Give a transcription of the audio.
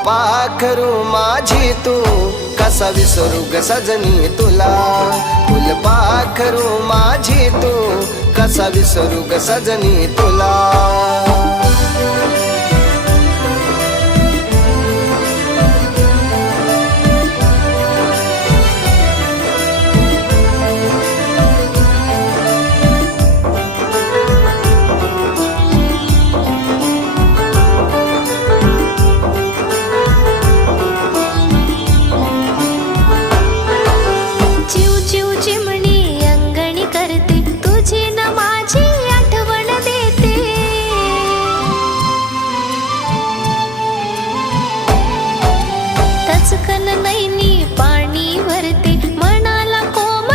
फुलपाखरू माझी तू कसा विसरू ग सजनी तुला फुलपाखरू माझी तू कसा विसरू ग सजनी तुला